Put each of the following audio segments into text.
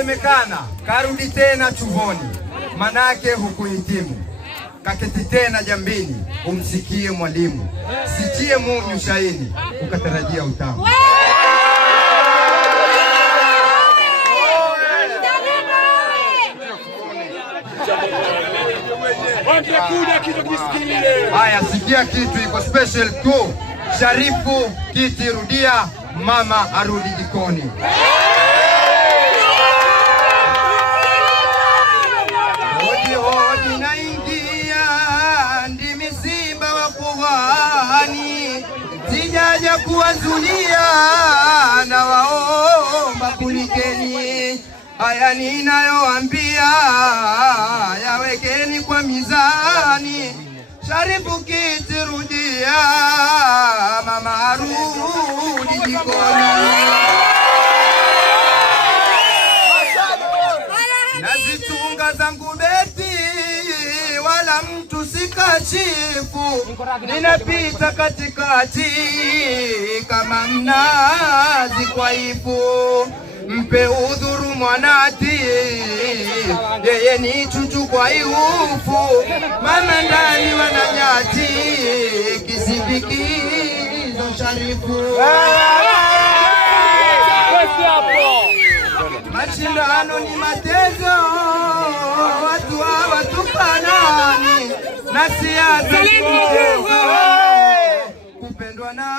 Yasemekana karudi tena chuvoni, manake hukuhitimu. Kaketi tena jambini, umsikie mwalimu. Sichie munyu shaini, ukatarajia utamu. Haya, sikia kitu iko special tu. Sharifu kiti rudia, mama arudi jikoni. Hodi hodi naingia, ndimi simba wa kughani. Sijaja kuwazulia, na waomba kulikeni. Haya ninayoambia, yawekeni kwa mizani. Sharifu kiti rudia, mama arudi jikoni. Nazitunga zangu beti, wala mtu sikashifu. Ninapita katikati, kama mnazi kwa ifu. Mpe udhuru mwanati, yeye ni chuchu kwa iufu. Mama ndani wananyati, kisindikizo Sharifu. Mashindano ni matezo, watu hawatufanani. Na siasa ni mchezo, kupendwa na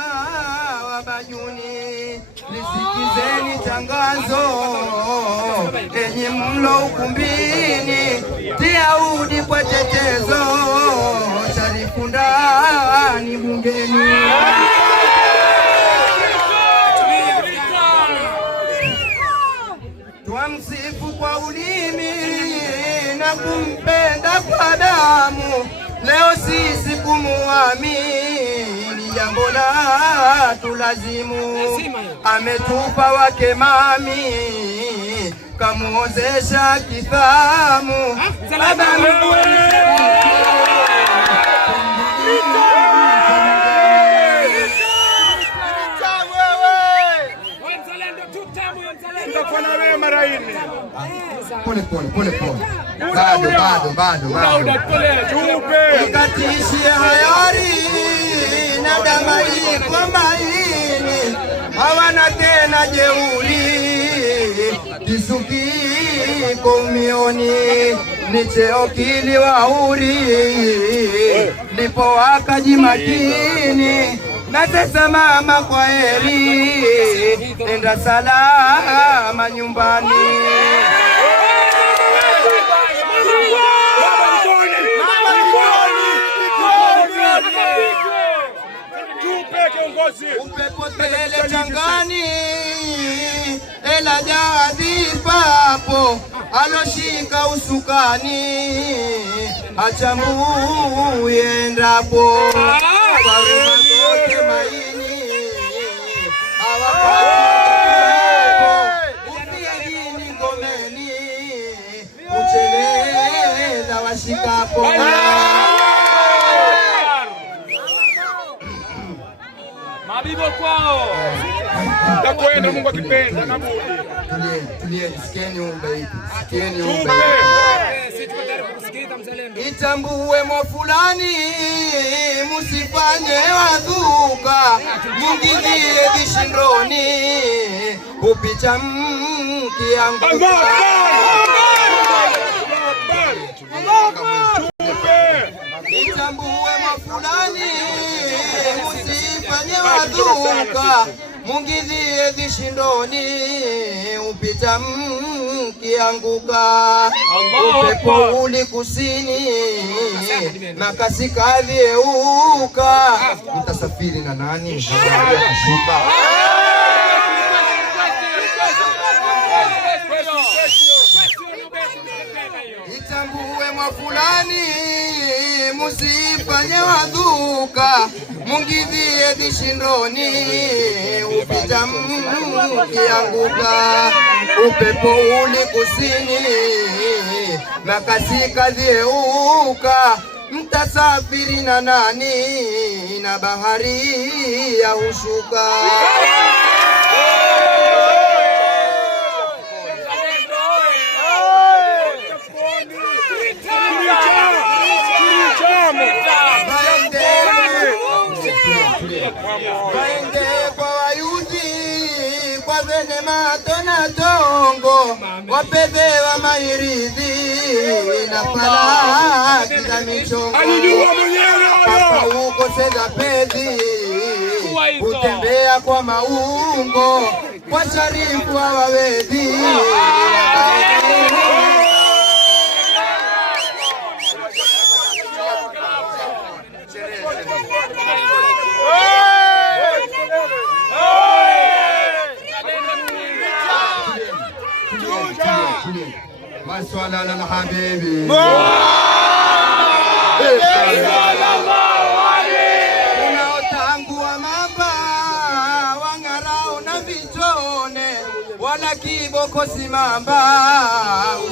wabajuni. Nisikizeni tangazo, enyi mlo ukumbini. Tia udi kwa chetezo, Sharifu ndani bungeni. Twamsifu kwa ulimi na kumpenda kwa damu. Leo sisi kumuamini, jambo la tulazimu. Ametupa wake mami, kamuozesha kithamu. Pole. Bado. Ikatishia hayari, na dama iko maini. Hawana tena jeuri, kisukiko umioni. Ni cheo kiliwauri, ndipo wakajimakini. Na sasa mama kwa heri, nenda salama nyumbani. Upepo tele changani, ela jadi papo. Aloshika usukani, achamu yendapo. Waruma zote maini, awapapo. Upia jini ngomeni, ucheleza washikapo. Mabibo kwao. Takwenda Mungu akipenda na budi. Tulieni, sikieni umbe. Itambue mwa fulani, musifanye wadhuka. Mwingilie vishindoni, upicha mkianguka. Itambue mwa fulani, musifanye wadhuka. Mungizie vishindoni, upita mkianguka. Upepo uli kusini, na kasikadhi euka. Mtasafiri na nani? Itambue mwa fulani, musifanye wadhuka. Mungizie vishindoni, upita mkianguka. Upepo uli kusini, na kasikadhi euka. Mtasafiri na nani? Na bahari ya hushuka. waende kwa wayuzi kwa vene mato na tongo wapepewa mairizi na falaki za michongo papa huko seza pezi utembea kwa maungo kwa Sharifu hawawezi maswala la habibi unaotangua mamba wangarao na vitone wala kiboko simamba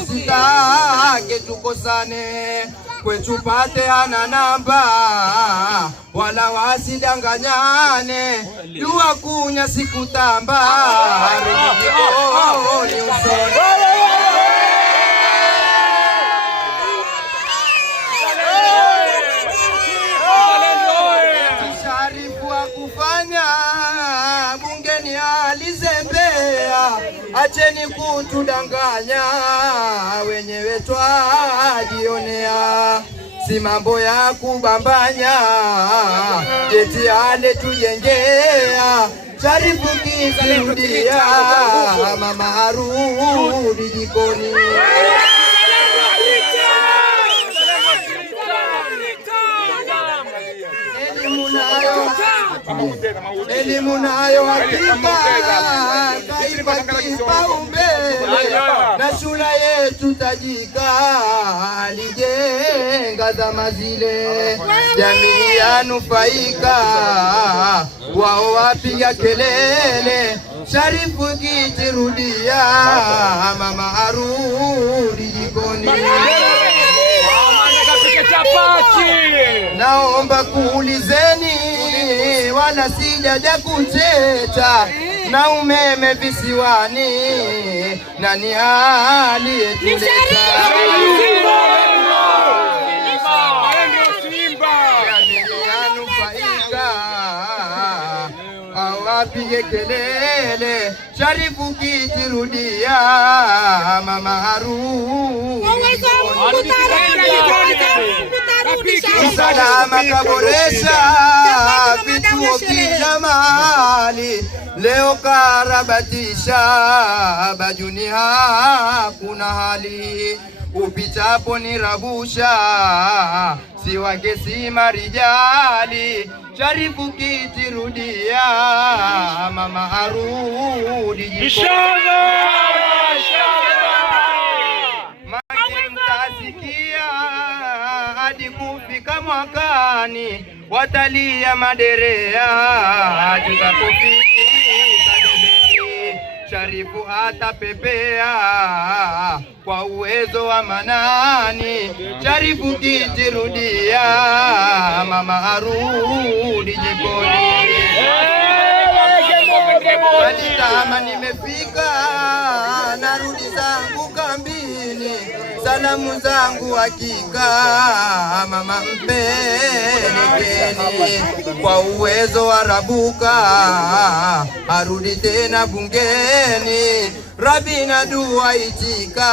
usitake tukosane kwetu pate hana namba wala wasidanganyane jua kunya sikutamba ni usone kufanya bungeni alizembea acheni kutudanganya wenyewe twajionea si mambo ya kubambanya eti ale tujengea Sharifu kikirudia mama arudi jikoni elimu nayo hakika taifa kipaumbele na shule yetu tajika alijenga zama zile jamii yanufaika wao wapiga kelele Sharifu kikirudia mama arudi jikoni naomba kuulizeni wala sijaja kucheta na umeme visiwani nani aliyetuleta wapige kelele Sharifu kikirudia mama arudi usalama kaboresha vituo kila mahali leo karabatisha bajuni hakuna hali upitapo ni rabusha si wake si marijali Sharifu kikirudia mama arudi jikoni mtasikia hadi kufika mwakani watalia maderea tutakufika debeni Sharifu atapepea kwa uwezo wa manani Sharifu kikirudia mama arudi jikoni Kama nimefika narudi zangu kambini salamu zangu hakika mama mpelekeni kwa uwezo wa rabuka arudi tena bungeni Rabina dua itika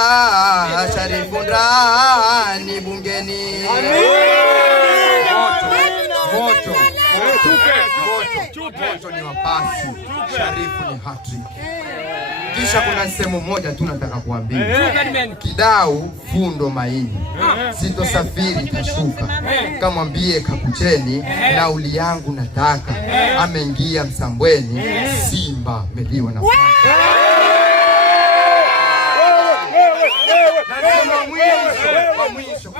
Sharifu ndani bungeni moto ni wapasi Sharifu ni hattrick. Kisha kuna sehemu moja tu nataka kuambia Kidau fundo maini sitosafiri tashuka kamwambie Kakucheni nauli yangu nataka ameingia Msambweni Simba meliwa na kwa mwisho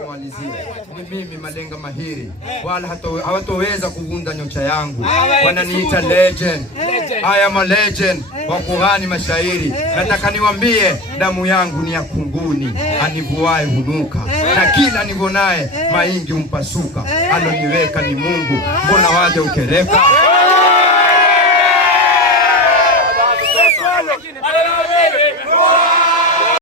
kumalizia ni mimi Malenga Mahiri wala hawatoweza kuvunda nyota yangu wananiita legend I am a legend wa kughani mashairi nataka niwaambie damu yangu ni ya kunguni anivuae hunuka na kila nivonaye maingi umpasuka aloniweka ni Mungu mbona waje ukereka Alala